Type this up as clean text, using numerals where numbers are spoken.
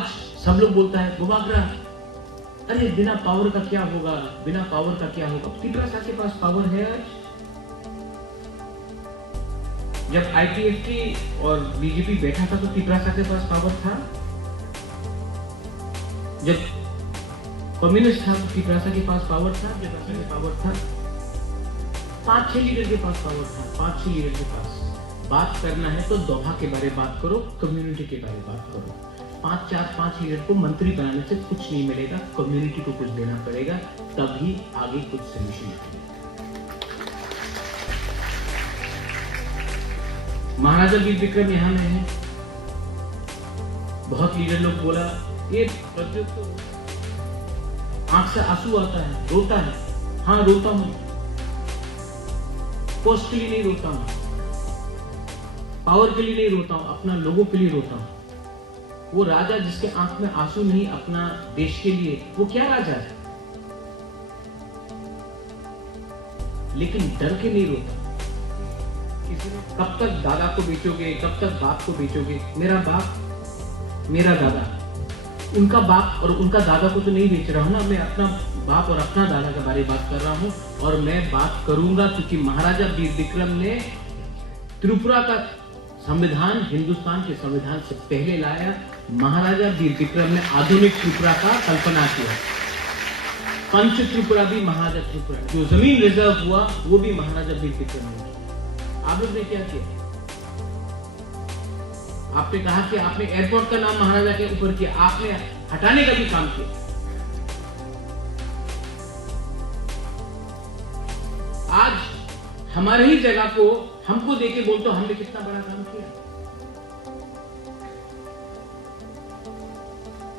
आज सब लोग बोलता है गोवाग्रा, अरे बिना पावर का क्या होगा, बिना पावर का क्या होगा। तिपरासा के पास पावर है आज। जब आईपीएफटी और बीजेपी बैठा था तो तिपरासा के पास पावर था। जब कम्युनिस्ट था तो तिपरासा के पास पावर था, तिपरासा के पावर था। 5-6 लीडर के पास पावर था, 5-6 लीडर के पास। बात करना है तो दोहा के बारे में बात करो, कम्युनिटी के बारे में बात करो। 5 लीडर को मंत्री बनाने से कुछ नहीं मिलेगा, कम्युनिटी को कुछ देना पड़ेगा, तभी आगे कुछ सोल्यूशन निकलेगा। महाराजा वीर विक्रम यहाँ में है। बहुत लीडर लोग बोला ये प्रद्योत तो आंख से आंसू आता है, रोता है। हाँ रोता हूं, पोस्ट के लिए नहीं रोता हूं, पावर के लिए नहीं रोता हूं, अपना लोगों के लिए रोता हूं। वो राजा जिसके आंख में आंसू नहीं अपना देश के लिए, वो क्या राजा है? लेकिन डर के नहीं रोता। कब तक दादा को बेचोगे, कब तक बाप को बेचोगे? मेरा बाप, मेरा दादा, उनका बाप और उनका दादा को तो नहीं बेच रहा हूं ना, मैं अपना बाप और अपना दादा के बारे में बात कर रहा हूं। और मैं बात करूंगा क्योंकि महाराजा वीर विक्रम ने त्रिपुरा का संविधान हिंदुस्तान के संविधान से पहले लाया। महाराजा वीर विक्रम ने आधुनिक त्रिपुरा का कल्पना किया। पंच त्रिपुरा भी महाराजा त्रिपुरा, जो जमीन रिजर्व हुआ वो भी महाराजा वीर विक्रम ने। आप लोग ने क्या किया? आपने कहा कि आपने एयरपोर्ट का नाम महाराजा के ऊपर किया, आपने हटाने का भी काम किया। आज हमारे ही जगह को हमको देके बोलते हो हमने कितना बड़ा काम किया।